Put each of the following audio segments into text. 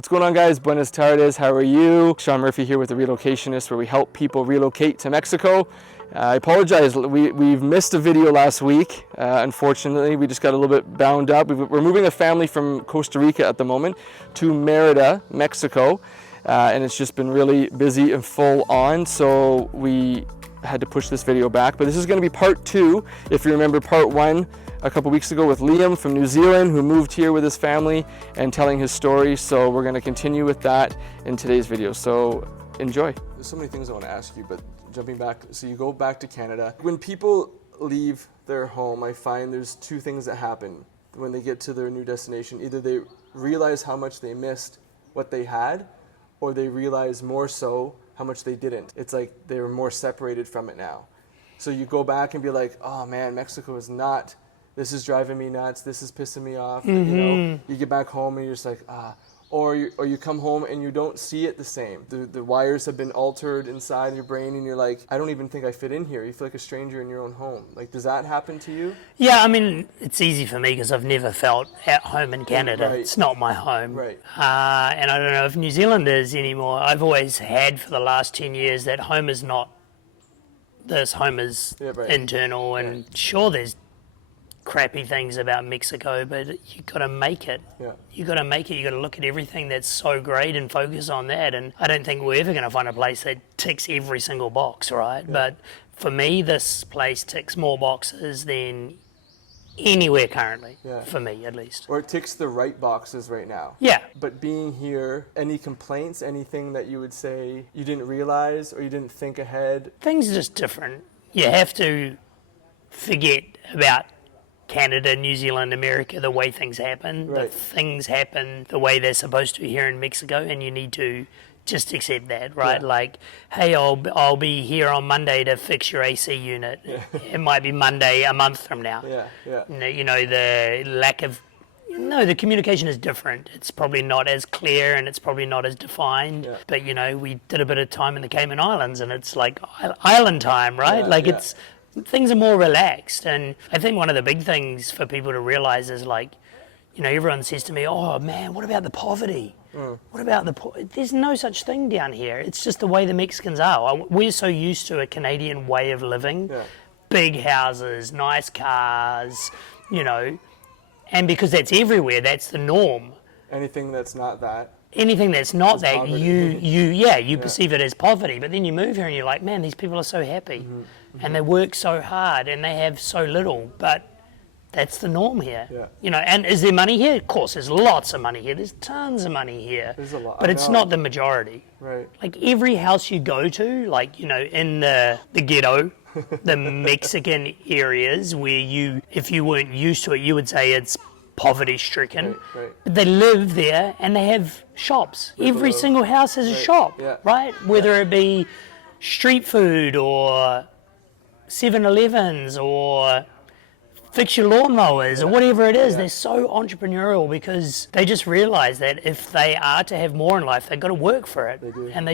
What's going on, guys? Buenas tardes. How are you? Sean Murphy here with The Relocationist, where we help people relocate to Mexico. I apologize. We've missed a video last week. Unfortunately, we just got a little bit bound up. We're moving a family from Costa Rica at the moment to Merida, Mexico, and it's just been really busy and full on. So we had to push this video back. But this is going to be part 2. If you remember part 1 a couple weeks ago with Liam from New Zealand, who moved here with his family and telling his story. So we're going to continue with that in today's video. So enjoy. There's so many things I want to ask you, but jumping back, so you go back to Canada. When people leave their home, I find there's 2 things that happen when they get to their new destination. Either they realize how much they missed what they had, or they realize more so how much they didn't. It's like they were more separated from it now. So you go back and be like, oh man, Mexico is not, this is driving me nuts, this is pissing me off. You know, you get back home and you're just like, or you come home and you don't see it the same. The wires have been altered inside your brain and you're like, I don't even think I fit in here. You feel like a stranger in your own home. Like, does that happen to you? Yeah, I mean, it's easy for me because I've never felt at home in Canada. Right. It's not my home. Right. And I don't know if New Zealand is anymore. I've always had for the last 10 years that home is not this, home is internal. And sure, there's crappy things about Mexico, but you got to make it. Yeah. You got to make it. You got to look at everything that's so great and focus on that. And I don't think we're ever going to find a place that ticks every single box, right? Yeah. But for me, this place ticks more boxes than anywhere currently, for me at least. Or it ticks the right boxes right now. Yeah. But being here, any complaints, anything that you would say you didn't realize or you didn't think ahead? Things are just different. You have to forget about Canada, New Zealand, America, the way things happen. Right. The things happen the way they're supposed to here in Mexico, and you need to just accept that, right? Yeah. Like, hey, I'll be here on Monday to fix your AC unit. Yeah. It might be Monday a month from now. Yeah. You know, the lack of, the communication is different. It's probably not as clear and it's probably not as defined. Yeah. But, you know, we did a bit of time in the Cayman Islands and it's like island time, right? It's, things are more relaxed. And I think one of the big things for people to realize is, like, you know, everyone says to me, oh man, what about the poverty? What about there's no such thing down here. It's just the way the Mexicans are. We're so used to a Canadian way of living. Yeah. Big houses, nice cars, you know, and because that's everywhere, that's the norm. Anything that's not that. Anything that's not it's that, poverty. you perceive it as poverty. But then you move here and you're like, man, these people are so happy. And they work so hard and they have so little. But that's the norm here. Yeah. You know, and is there money here? Of course, there's lots of money here. There's tons of money here. There's a lot. But it's not the majority. Right. Like every house you go to, like, you know, in the ghetto, the Mexican areas where if you weren't used to it, you would say it's poverty-stricken. Right. But they live there and they have shops. Every single house has a shop, right? Whether it be street food or 7-Elevens or fix your lawnmowers or whatever it is. They're so entrepreneurial because they just realize that if they are to have more in life, they've got to work for it. They do. And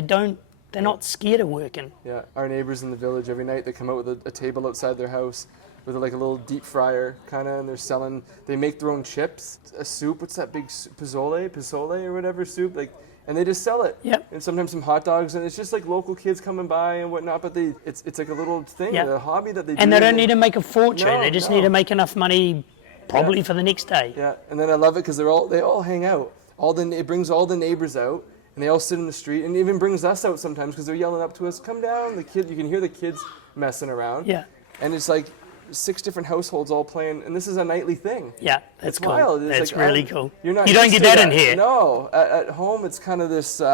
they're not scared of working. Yeah, our neighbors in the village, every night they come out with a table outside their house with like a little deep fryer kind of, and they make their own chips, a soup, what's that big pozole or whatever soup, like, and they just sell it. Yep. And sometimes some hot dogs, and it's just like local kids coming by and whatnot, but it's like a little thing, a hobby that they do. And they don't need to make a fortune, they just need to make enough money probably for the next day. Yeah, and then I love it because they all hang out. It brings all the neighbors out, and they all sit in the street, and it even brings us out sometimes because they're yelling up to us, come down, you can hear the kids messing around. Yeah. And it's like 6 different households all playing, and this is a nightly thing. Yeah, that's cool. Wild. That's like, really cool. You don't get that in here. No, at home it's kind of this, you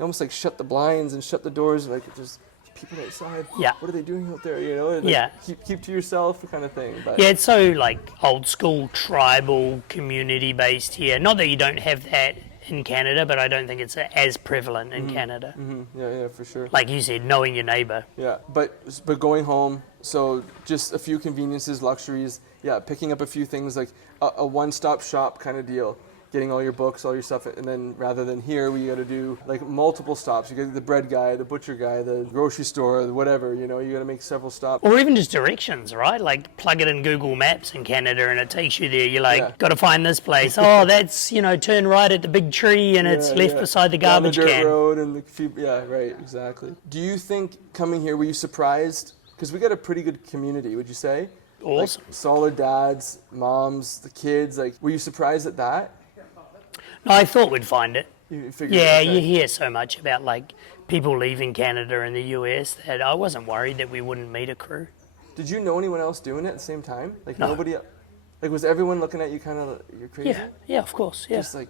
almost like shut the blinds and shut the doors, like there's people outside. Yeah. What are they doing out there? You know, like, keep to yourself kind of thing. But. Yeah, it's so like old school, tribal, community based here. Not that you don't have that in Canada, but I don't think it's as prevalent in Canada. Yeah, for sure. Like you said, knowing your neighbor. Yeah, but going home, so just a few conveniences, luxuries. Yeah, picking up a few things, like a one-stop shop kind of deal. getting all your books, all your stuff, and then rather than here, we got to do like multiple stops. You got the bread guy, the butcher guy, the grocery store, whatever. You got to make several stops. Or even just directions, right? Like plug it in Google Maps in Canada and it takes you there. You're like, got to find this place. Oh, that's, turn right at the big tree and it's left beside the garbage Down the dirt can. road and right, exactly. Do you think coming here, were you surprised? Because we got a pretty good community, would you say? Awesome. Like, solid dads, moms, the kids. Like, were you surprised at that? No, I thought we'd find it. You figured, You hear so much about like people leaving Canada and the US that I wasn't worried that we wouldn't meet a crew. Did you know anyone else doing it at the same time? Like No. nobody, like was everyone looking at you kind of, you're crazy? Yeah, of course, yeah. Just like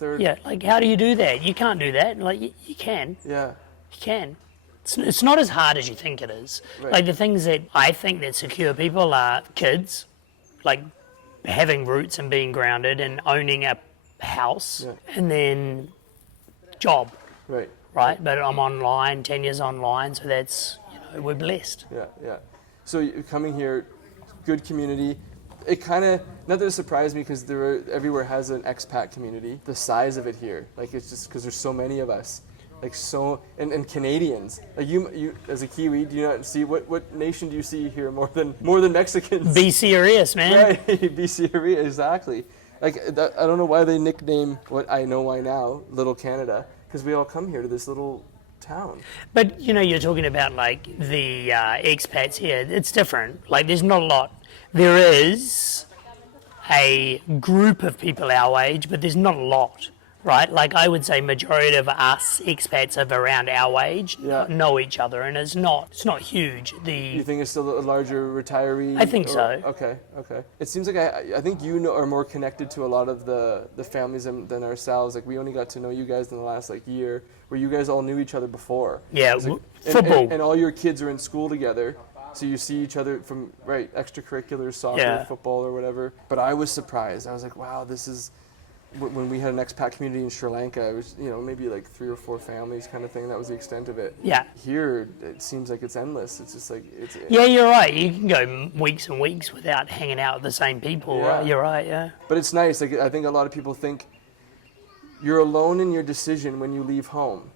third. Yeah, like how do you do that? You can't do that. Like you can. Yeah. You can. It's not as hard as you think it is. Right. Like the things that I think that secure people are kids, like having roots and being grounded and owning a house, and then job. Right. Right, but I'm online, 10 years online, so that's, we're blessed. Yeah. So you're coming here, good community. It kind of, not that it surprised me because everywhere has an expat community. The size of it here, like it's just because there's so many of us. Like and Canadians. Like you as a Kiwi, do you not see what nation do you see here more than Mexicans? Be serious, man. Right, be serious, exactly. Like I don't know why they nickname what I know why now, Little Canada, because we all come here to this little town. But you're talking about like the expats here. It's different. Like there's not a lot. There is a group of people our age, but there's not a lot. Right, like I would say, majority of us expats of around our age know each other, and it's not huge. You think it's still a larger retiree? I think so. Okay. It seems like I think are more connected to a lot of the families than ourselves. Like we only got to know you guys in the last year, where you guys all knew each other before. Yeah, like, football. And all your kids are in school together. So you see each other from extracurriculars, soccer, football, or whatever. But I was surprised. I was like, wow, this is. When we had an expat community in Sri Lanka, it was maybe like 3 or 4 families kind of thing. That was the extent of it. Yeah. Here, it seems like it's endless. It's just like it's. Yeah, you're right. You can go weeks and weeks without hanging out with the same people. Yeah. Right? You're right. Yeah. But it's nice. Like I think a lot of people think you're alone in your decision when you leave home.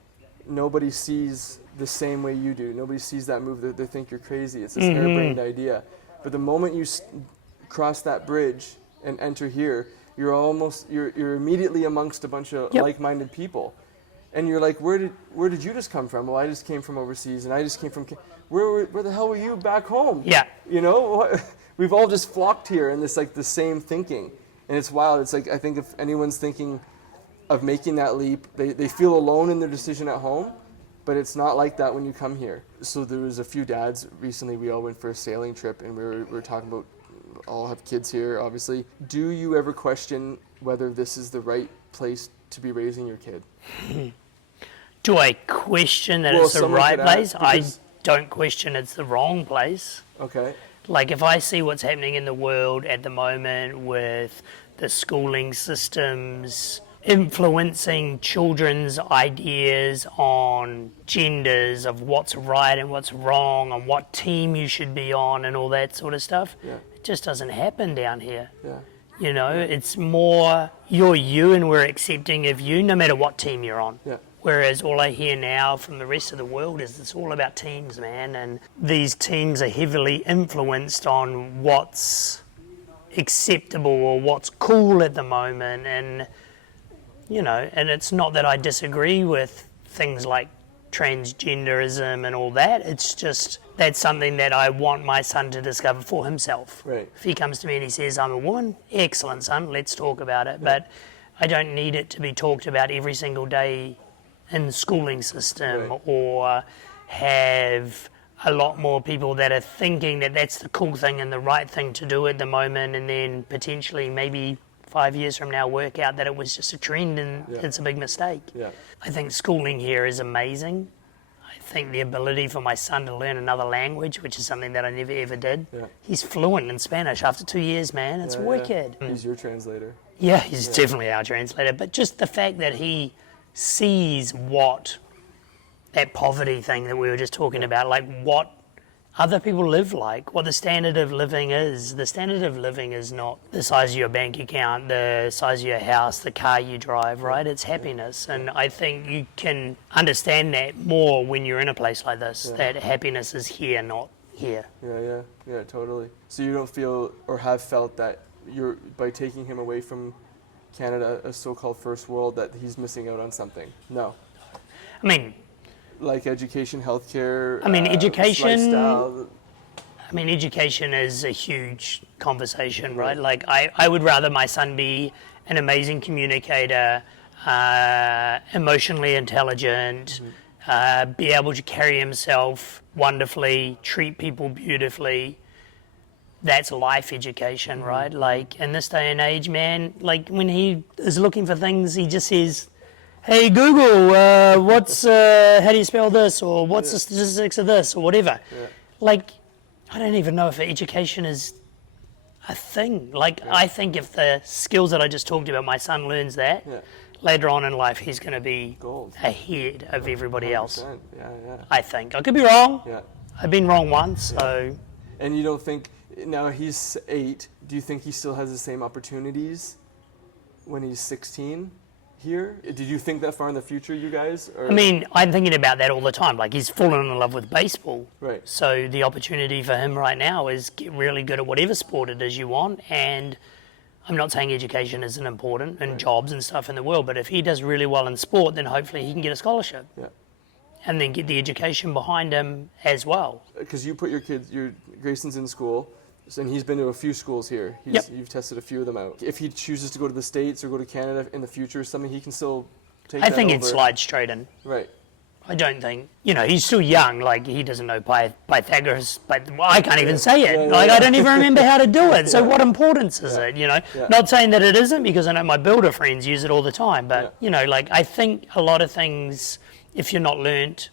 Nobody sees the same way you do. Nobody sees that move. They think you're crazy. It's this harebrained idea. But the moment you cross that bridge and enter here, you're immediately amongst a bunch of like-minded people, and you're like, where did you just come from? Well, I just came from overseas, and I just came from. Where the hell were you back home? Yeah. We've all just flocked here in this the same thinking, and it's wild. It's like I think if anyone's thinking of making that leap, they feel alone in their decision at home, but it's not like that when you come here. So there was a few dads recently. We all went for a sailing trip, and we were talking about. All have kids here, obviously. Do you ever question whether this is the right place to be raising your kid? Do I question that it's the right place? I don't question it's the wrong place. Okay. Like if I see what's happening in the world at the moment with the schooling systems influencing children's ideas on genders of what's right and what's wrong and what team you should be on and all that sort of stuff, it just doesn't happen down here. Yeah. It's more you're you and we're accepting of you no matter what team you're on. Yeah. Whereas all I hear now from the rest of the world is it's all about teams, man, and these teams are heavily influenced on what's acceptable or what's cool at the moment, and and it's not that I disagree with things like transgenderism and all that. It's just that's something that I want my son to discover for himself. Right. If he comes to me and he says, I'm a woman, excellent, son, let's talk about it. But I don't need it to be talked about every single day in the schooling system or have a lot more people that are thinking that that's the cool thing and the right thing to do at the moment, and then potentially maybe 5 years from now work out that it was just a trend and it's a big mistake. Yeah. I think schooling here is amazing. I think the ability for my son to learn another language, which is something that I never ever did. Yeah. He's fluent in Spanish after 2 years, man. It's wicked. He's your translator. Yeah, he's definitely our translator. But just the fact that he sees what that poverty thing that we were just talking about, like what other people live like, what the standard of living is. The standard of living is not the size of your bank account, the size of your house, the car you drive, right? It's happiness. And I think you can understand that more when you're in a place like this, that happiness is here, not here. Yeah, totally. So you don't feel or have felt that you're, by taking him away from Canada, a so-called first world, that he's missing out on something? No. I mean, like education, healthcare, education. lifestyle. I mean, education is a huge conversation, right? Like, I would rather my son be an amazing communicator, emotionally intelligent, be able to carry himself wonderfully, treat people beautifully. That's life education, right? Like, in this day and age, man, like, when he is looking for things, he just says, hey Google, what's how do you spell this, or what's the statistics of this, or whatever. Like, I don't even know if education is a thing. Like, I think if the skills that I just talked about, my son learns that, later on in life he's going to be ahead of everybody else. I think. I could be wrong. I've been wrong once, so. And you don't think, now he's 8, do you think he still has the same opportunities when he's 16? Here? Did you think that far in the future, you guys? Or? I mean, I'm thinking about that all the time. Like, he's fallen in love with baseball. Right. So the opportunity for him right now is get really good at whatever sport it is you want. And I'm not saying education isn't important and jobs and stuff in the world, but if he does really well in sport, then hopefully he can get a scholarship. And then get the education behind him as well. Because you put Grayson's in school, and he's been to a few schools here. You've tested a few of them out. If he chooses to go to the States or go to Canada in the future or something, he can still take that over. I think it slides straight in. Right. I don't think, he's still young, like, he doesn't know Pythagoras, I can't even say it. I don't even remember how to do it, so what importance is it, Not saying that it isn't, because I know my builder friends use it all the time, but, like, I think a lot of things, if you're not learnt,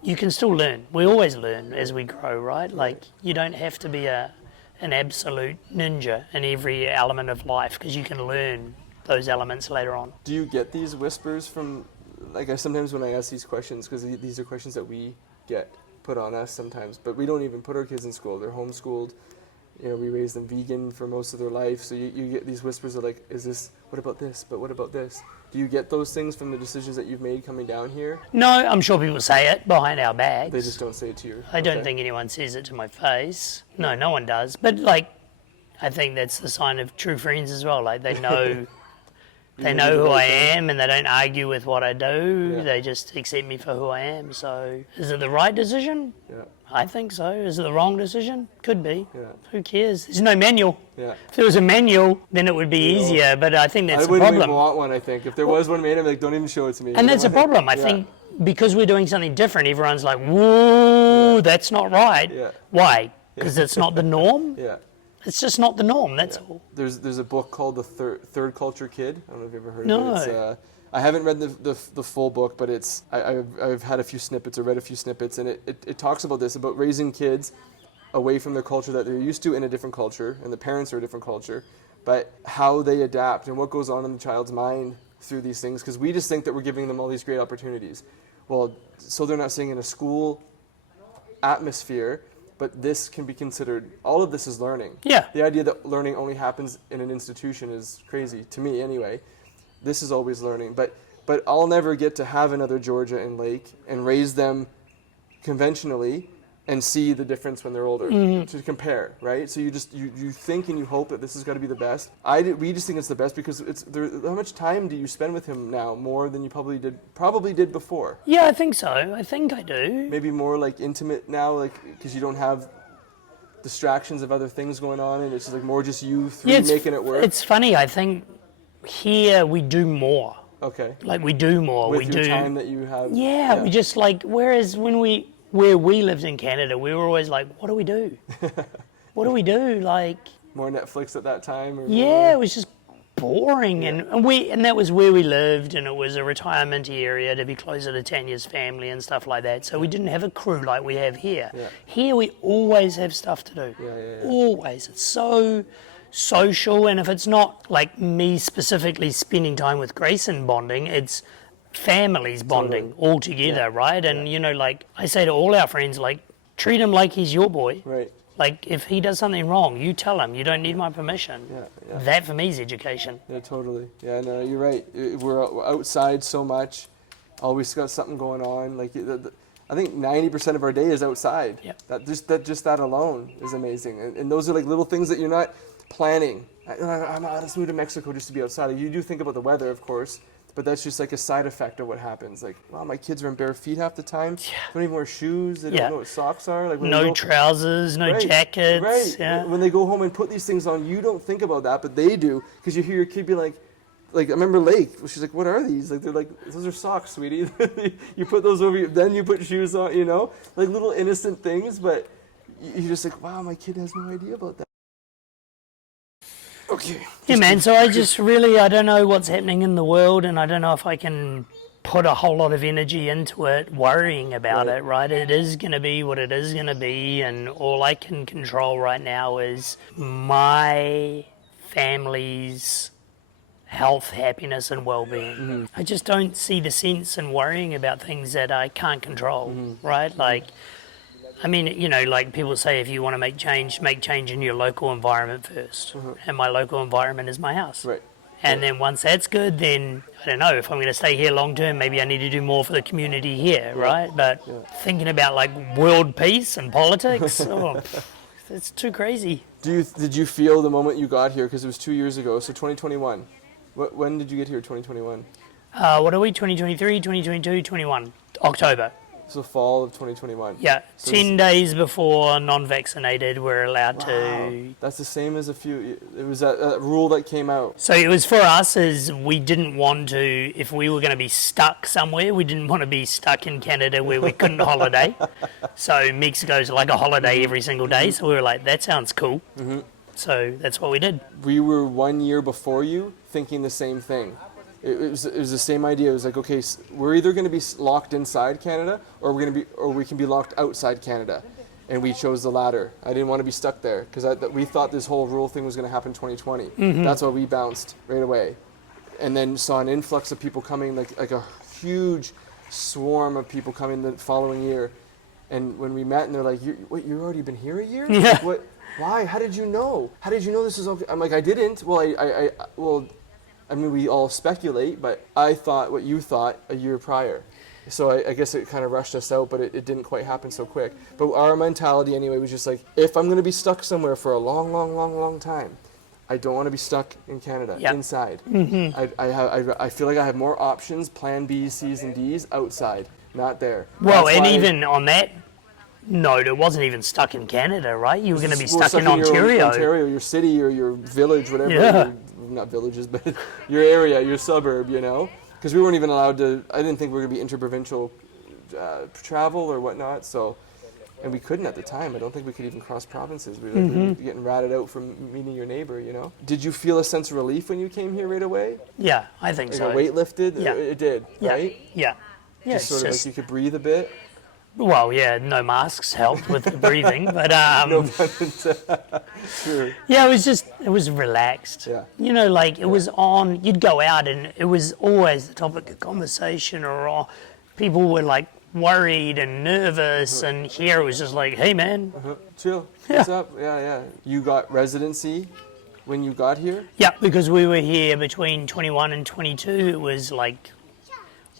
you can still learn. We always learn as we grow, right? Like, you don't have to be an absolute ninja in every element of life, because you can learn those elements later on. Do you get these whispers from, like, sometimes when I ask these questions, because these are questions that we get put on us sometimes, but we don't even put our kids in school. They're homeschooled. We raise them vegan for most of their life, so you get these whispers of like, what about this, but what about this? Do you get those things from the decisions that you've made coming down here? No, I'm sure people say it behind our backs. They just don't say it to you? I don't think anyone says it to my face. No, no one does. But, like, I think that's the sign of true friends as well. Like, they know they know who I am, and they don't argue with what I do. They just accept me for who I am. So, is it the right decision? I think so. Is it the wrong decision? Could be. Who cares? There's no manual. If there was a manual, then it would be easier, but I think that's the problem. I wouldn't even want one, I think. If there was one made, I'd be like, don't even show it to me. And that's a problem. I think because we're doing something different, everyone's like, whoa, that's not right. Why? Because it's not the norm? It's just not the norm, that's all. There's a book called The Third Culture Kid. I don't know if you've ever heard of it. It's, I haven't read the full book, but it's I've had a few snippets or read a few snippets, and it talks about this, about raising kids away from their culture that they're used to in a different culture, and the parents are a different culture, but how they adapt and what goes on in the child's mind through these things, because we just think that we're giving them all these great opportunities. Well, so they're not saying in a school atmosphere, but this can be considered, all of this is learning. The idea that learning only happens in an institution is crazy, to me anyway. This is always learning, but I'll never get to have another Georgia and Lake and raise them conventionally and see the difference when they're older to compare, right? So you think and you hope that this has got to be the best. We just think it's the best because how much time do you spend with him now? More than you probably did before. Yeah, I think so. I think I do. Maybe more like intimate now, like because you don't have distractions of other things going on, and it's just like more just you three making it work. It's funny. I think here we do more. Okay. Like we do more. With your time that you have. Yeah, we just like. Whereas where we lived in Canada, we were always like, what do we do? What do we do? Like more Netflix at that time? Or it was just boring, and that was where we lived, and it was a retirement area to be closer to Tanya's family and stuff like that. So we didn't have a crew like we have here. Here we always have stuff to do. Always. It's so social, and if it's not like me specifically spending time with Grayson bonding, it's families bonding all together, right? And like I say to all our friends, like, treat him like he's your boy. Right. Like, if he does something wrong, you tell him. You don't need my permission. Yeah. That, for me, is education. Yeah, totally. Yeah, no, you're right. We're outside so much. Always got something going on. Like, I think 90% of our day is outside. Yep. That alone is amazing. And those are like little things that you're not planning. Let's move to Mexico just to be outside. You do think about the weather, of course, but that's just like a side effect of what happens. Like, wow, my kids are in bare feet half the time. They don't even wear shoes. They don't know what socks are. Like, no trousers, no jackets. Right. Yeah. When they go home and put these things on, you don't think about that, but they do, because you hear your kid be like, I remember Lake, she's like, what are these? Like, they're like, those are socks, sweetie. You put those over, then you put shoes on, you know? Like little innocent things, but you're just like, wow, my kid has no idea about that. Okay. Yeah, man, so I don't know what's happening in the world, and I don't know if I can put a whole lot of energy into it, worrying about it, right? It is going to be what it is going to be, and all I can control right now is my family's health, happiness, and well-being. I just don't see the sense in worrying about things that I can't control, right? Like, I mean, you know, like people say, if you want to make change in your local environment first. And my local environment is my house. Right. And then once that's good, then I don't know, if I'm going to stay here long term, maybe I need to do more for the community here, right? But thinking about like world peace and politics, it's too crazy. Did you feel the moment you got here, because it was 2 years ago, so 2021. When did you get here, 2021? What are we, 2023, 2022, 21? October. So fall of 2021. Yeah, so 10 days before non-vaccinated were allowed to. That's the same as it was a rule that came out. So it was for us, is we didn't want to, if we were going to be stuck somewhere, we didn't want to be stuck in Canada where we couldn't holiday. So Mexico's like a holiday every single day, so we were like, that sounds cool. So that's what we did. We were 1 year before you thinking the same thing. It was the same idea. It was like, okay, we're either going to be locked inside Canada, or we can be locked outside Canada, and we chose the latter. I didn't want to be stuck there, because we thought this whole rule thing was going to happen in 2020. That's why we bounced right away, and then saw an influx of people coming, like a huge swarm of people coming the following year. And when we met, and they're like, you've already been here a year? Yeah. Like, what? Why? How did you know? How did you know this is okay? I'm like, I didn't. Well, I mean, we all speculate, but I thought what you thought a year prior. So I guess it kind of rushed us out, but it didn't quite happen so quick. But our mentality anyway was just like, if I'm going to be stuck somewhere for a long time, I don't want to be stuck in Canada, inside. I feel like I have more options, plan Bs, Cs, and Ds, outside, not there. Well, and even on that note, it wasn't even stuck in Canada, right? You were going to be stuck in Ontario. Ontario, your city or your village, whatever. Yeah. Not villages, but your area, your suburb, you know? Because we weren't even allowed to, I didn't think we were going to be interprovincial travel or whatnot, so, and we couldn't at the time. I don't think we could even cross provinces. We were getting ratted out from meeting your neighbor, you know? Did you feel a sense of relief when you came here right away? Yeah, I think so. Like a weight lifted? Yeah. It did, right? Yeah. Just sort of like you could breathe a bit? Well, yeah, no masks helped with the breathing, but No pun intended. True. yeah, it was relaxed. Yeah. You know, like it was on, you'd go out and it was always the topic of conversation, or people were like worried and nervous, and here it was just like, hey man. Chill. Yeah. What's up? Yeah. You got residency when you got here? Yeah, because we were here between 21 and 22, it was like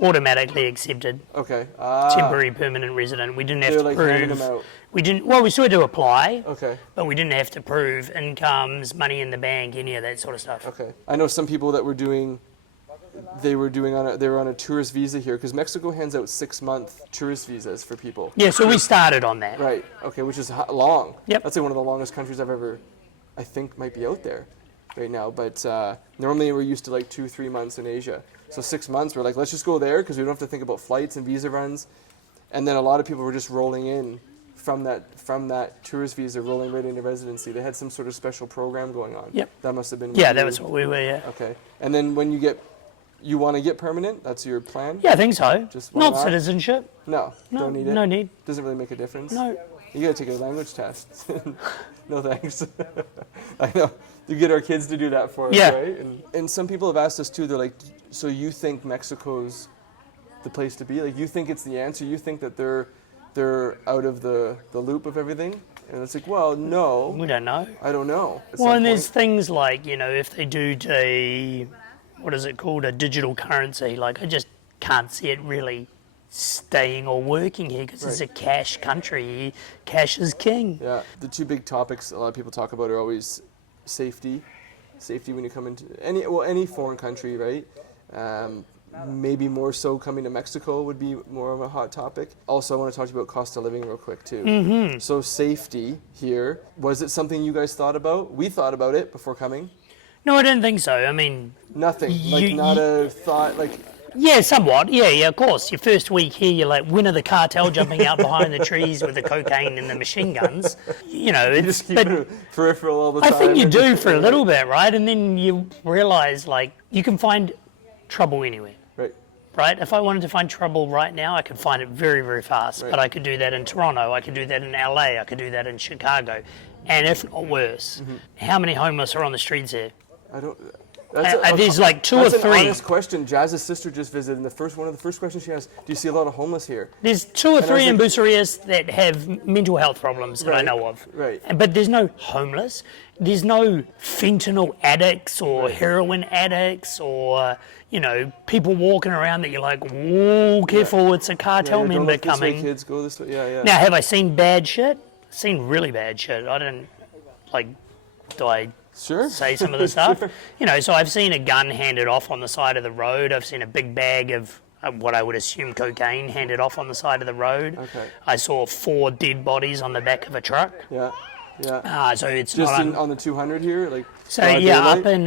automatically accepted. Okay. Temporary permanent resident. We didn't have to like handing prove. them out. We didn't. Well, we still had to apply. Okay. But we didn't have to prove incomes, money in the bank, any of that sort of stuff. Okay. I know some people that they were on a tourist visa here, because Mexico hands out 6-month tourist visas for people. Yeah. So we started on that. Right. Okay. Which is long. Yep. That's like one of the longest countries I've ever, I think, might be out there right now. But normally we're used to like 2-3 months in Asia. So 6 months, we're like, let's just go there, because we don't have to think about flights and visa runs. And then a lot of people were just rolling in from that tourist visa, rolling right into residency. They had some sort of special program going on. Yep. That must have been. Yeah, that was what we were. Yeah. Okay. And then when you want to get permanent, that's your plan? Yeah, I think so. Just not citizenship. No, don't need it. No need. Doesn't really make a difference. No. You gotta take a language test. No thanks. I know. You get our kids to do that for us, right? And some people have asked us too, they're like, so you think Mexico's the place to be? Like, you think it's the answer? You think that they're they're out of the loop of everything. And it's like, well, no. We don't know. I don't know. Well, and there's things like, if they do what is it called, a digital currency, like I just can't see it really staying or working here because it's a cash country. Cash is king. Yeah, the two big topics a lot of people talk about are always safety when you come into any foreign country, right? Maybe more so coming to Mexico would be more of a hot topic. Also, I want to talk to you about cost of living real quick too. Mm-hmm. So safety here, was it something you guys thought about? We thought about it before coming. No, I don't think so. I mean... Nothing, not a thought, like... Yeah, somewhat. Yeah, of course. Your first week here, you're like, when are the cartel jumping out behind the trees with the cocaine and the machine guns? You just keep it peripheral all the time. I think you do for a little bit, right? And then you realize, like, you can find trouble anywhere. Right? If I wanted to find trouble right now, I could find it very, very fast. Right. But I could do that in Toronto, I could do that in LA, I could do that in Chicago. And if not worse, how many homeless are on the streets here? I don't... There's like two or three. That's an honest question. Jazz's sister just visited, and one of the first questions she asked, do you see a lot of homeless here? There's two or three in Bucharest that have mental health problems that I know of. Right. But there's no homeless. There's no fentanyl addicts or heroin addicts or, people walking around that you're like, whoa, careful, it's a cartel member coming. This way, kids, go this way. Yeah. Now, have I seen bad shit? I've seen really bad shit. I don't, do I... Sure. Say some of the stuff. Sure. So I've seen a gun handed off on the side of the road. I've seen a big bag of what I would assume cocaine handed off on the side of the road. Okay. I saw 4 dead bodies on the back of a truck. Yeah. So it's just not on the 200 here, like. So yeah, up in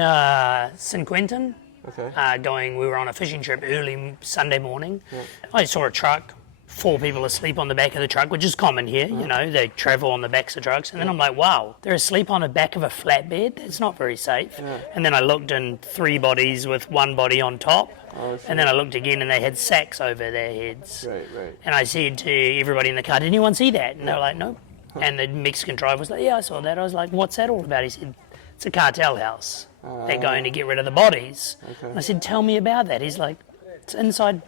San Quentin. Okay. We were on a fishing trip early Sunday morning. Yeah. I saw a truck. 4 people asleep on the back of the truck, which is common here. They travel on the backs of trucks. And then I'm like, wow, they're asleep on the back of a flatbed? That's not very safe. Yeah. And then I looked and 3 bodies with 1 body on top. Oh, sure. And then I looked again and they had sacks over their heads. Right. And I said to everybody in the car, did anyone see that? And they were like, no. And the Mexican driver was like, yeah, I saw that. I was like, what's that all about? He said, it's a cartel house. They're going to get rid of the bodies. Okay. And I said, tell me about that. He's like, it's inside.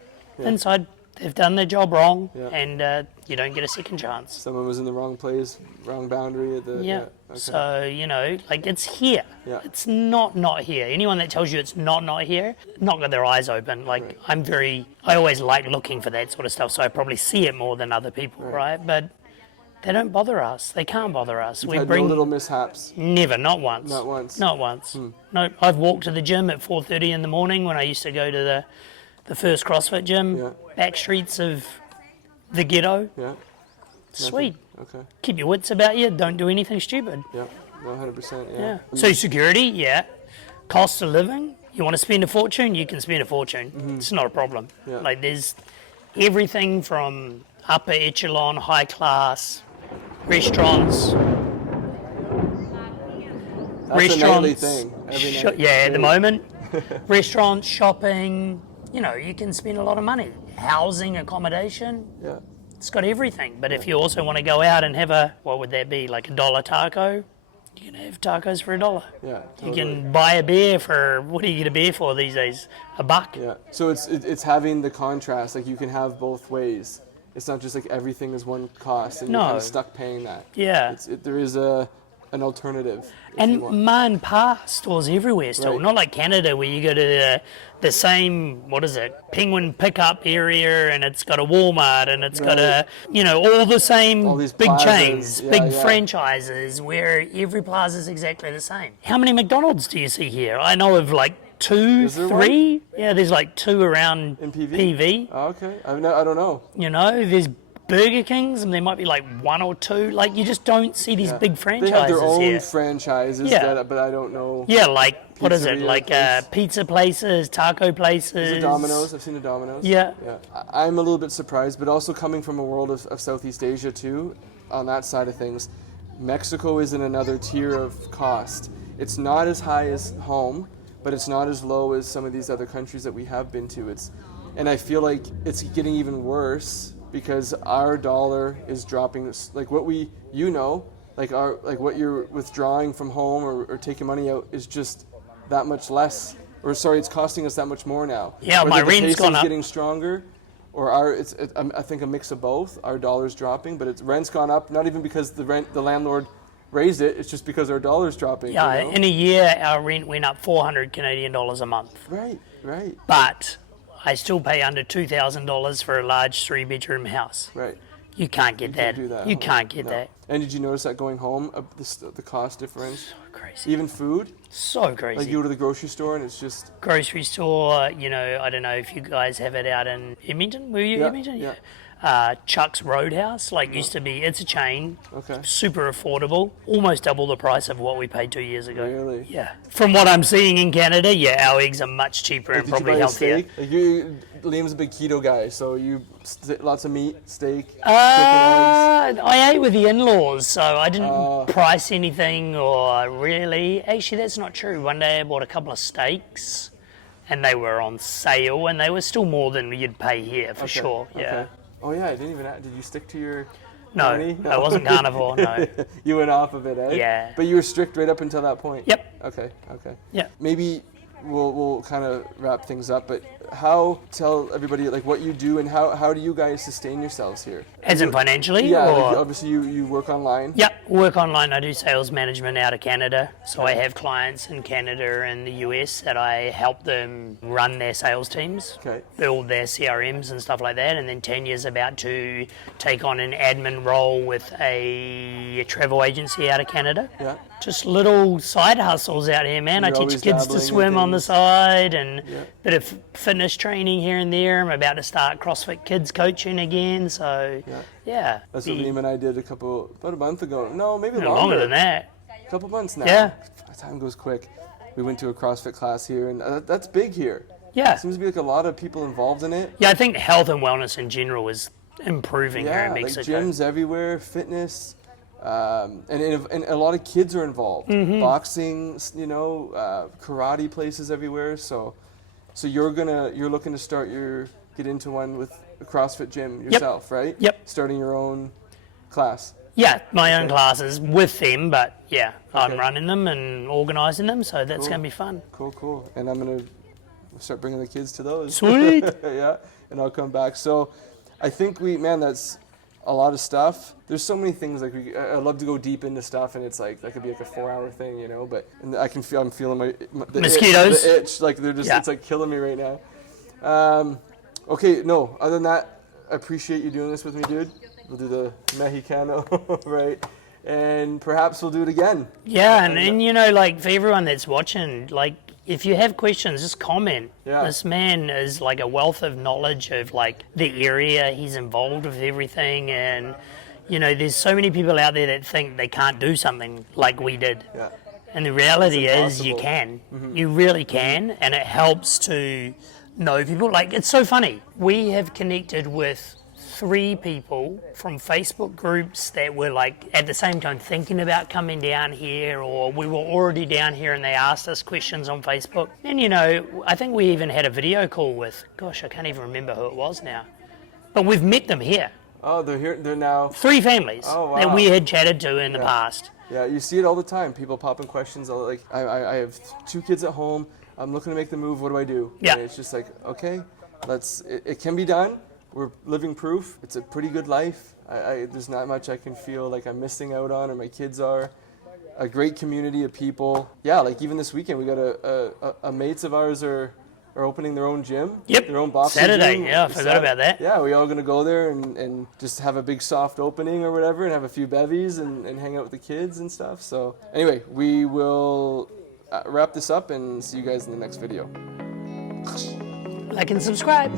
They've done their job wrong, and you don't get a second chance. Someone was in the wrong place, wrong boundary at the... Yeah. Okay. So, it's here. Yeah. It's not here. Anyone that tells you it's not here, not got their eyes open. Like, I always like looking for that sort of stuff, so I probably see it more than other people, right? But they don't bother us. They can't bother us. We had no little mishaps? Never, not once. Not once? Not once. No, I've walked to the gym at 4:30 in the morning when I used to go to the first CrossFit gym, back streets of the ghetto. Yeah. Sweet. Okay. Keep your wits about you. Don't do anything stupid. Yeah, 100%. Yeah. So security, cost of living. You want to spend a fortune, you can spend a fortune. It's not a problem. Yeah. Like there's everything from upper echelon, high class, restaurants. That's a nightly thing. Every night. At the moment. Restaurants, shopping. You can spend a lot of money. Housing, accommodation. Yeah. It's got everything. But if you also want to go out and have what would that be, like $1 taco? You can have tacos for $1. Yeah. Totally. You can buy a beer for, what do you get a beer for these days? $1. Yeah. So it's having the contrast, like you can have both ways. It's not just like everything is one cost and you're kind of stuck paying that. Yeah. There is an alternative. And ma and pa stores everywhere still. Right. Not like Canada where you go to the same, Penguin pickup area and it's got a Walmart and it's got all the same all these big plazas. chains, big franchises where every plaza is exactly the same. How many McDonald's do you see here? I know of like 2, 3. One? Yeah, there's like 2 around in PV. PV. Oh, okay. I don't know. There's Burger Kings, and there might be like 1 or 2. Like, you just don't see these big franchises They have their own here. franchises, but I don't know. Yeah, like, what is it? Like place. Pizza places, taco places. Is it Domino's? I've seen the Domino's. Yeah. I'm a little bit surprised, but also coming from a world of Southeast Asia too, on that side of things, Mexico is in another tier of cost. It's not as high as home, but it's not as low as some of these other countries that we have been to. And I feel like it's getting even worse because our dollar is dropping. Like what what you're withdrawing from home or taking money out is just that much less. Or sorry, it's costing us that much more now. Yeah, my rent's gone up. Getting stronger, or I think a mix of both. Our dollar's dropping, but rent's gone up, not even because the landlord raised it, it's just because our dollar's dropping. Yeah, you know? in a year, our rent went up 400 Canadian dollars a month. Right. But I still pay under $2,000 for a large 3-bedroom house. Right. You can't get that. Can't do that. You can't get that. And did you notice that going home, the cost difference? So crazy. Even food? So crazy. Like you go to the grocery store and it's just... Grocery store, you know, I don't know if you guys have it out in Edmonton. Were you Edmonton? Yeah. Chuck's Roadhouse, used to be, it's a chain. Okay. Super affordable. Almost double the price of what we paid 2 years ago. Really? Yeah. From what I'm seeing in Canada, yeah, our eggs are much cheaper and Did probably you buy healthier. A steak? Liam's a big keto guy, so lots of meat, steak, chicken, eggs. I ate with the in-laws, so I didn't price anything or really. Actually, that's not true. One day I bought a couple of steaks, and they were on sale, and they were still more than you'd pay here for sure. Yeah. Okay. Oh yeah, I didn't even. Did you stick to your? No, money? I wasn't carnivore. No. You went off of it, eh? Yeah. But you were strict right up until that point. Yep. Okay. Yeah. Maybe we'll kind of wrap things up, but tell everybody what you do and how do you guys sustain yourselves here? As in financially? Yeah, or? obviously you work online. Yep, work online. I do sales management out of Canada. So I have clients in Canada and the US that I help them run their sales teams, build their CRMs and stuff like that. And then Tanya's about to take on an admin role with a travel agency out of Canada. Yeah. Just little side hustles out here, man. I teach kids to swim on the side and bit of fitness training here and there. I'm about to start CrossFit Kids coaching again, so yeah. That's what Liam and I did about a month ago. No, maybe longer than that. A couple months now. Yeah. Time goes quick. We went to a CrossFit class here, and that's big here. Yeah. Seems to be a lot of people involved in it. Yeah, I think health and wellness in general is improving here in Mexico. Like gyms everywhere, fitness. And a lot of kids are involved. Boxing, karate places everywhere. So you're looking to get into one with a CrossFit gym yourself, right? Yep. Starting your own class. Yeah, my own classes with them, but I'm running them and organising them, so that's going to be fun. Cool. And I'm going to start bringing the kids to those. Sweet. Yeah, and I'll come back. So I think that's a lot of stuff. There's so many things I love to go deep into stuff, and it's that could be a 4-hour thing, but I'm feeling the mosquitoes. The itch, they're just it's killing me right now. Okay, no, other than that, I appreciate you doing this with me, dude. We'll do the Mexicano, right? And perhaps we'll do it again. Yeah, and for everyone that's watching, if you have questions, just comment. Yeah. This man is a wealth of knowledge of the area. He's involved with everything, and there's so many people out there that think they can't do something like we did. Yeah. And the reality is you can. You really can, and it helps to know people. It's so funny. We have connected with 3 people from Facebook groups that were at the same time thinking about coming down here, or we were already down here and they asked us questions on Facebook. And I think we even had a video call with, I can't even remember who it was now, but we've met them here. Oh, they're here. They're now 3 families that we had chatted to in the past. Yeah, you see it all the time. People popping questions I have 2 kids at home. I'm looking to make the move. What do I do? Yeah. And it's just okay, it can be done. We're living proof. It's a pretty good life. There's not much I can feel like I'm missing out on, or my kids are. A great community of people. Yeah, even this weekend, we got a mates of ours are opening their own gym. Yep. Their own boxing Saturday. gym. Yeah, I forgot about that. Yeah, we all going to go there and just have a big soft opening or whatever, and have a few bevies and hang out with the kids and stuff. So anyway, we will wrap this up and see you guys in the next video. Like and subscribe.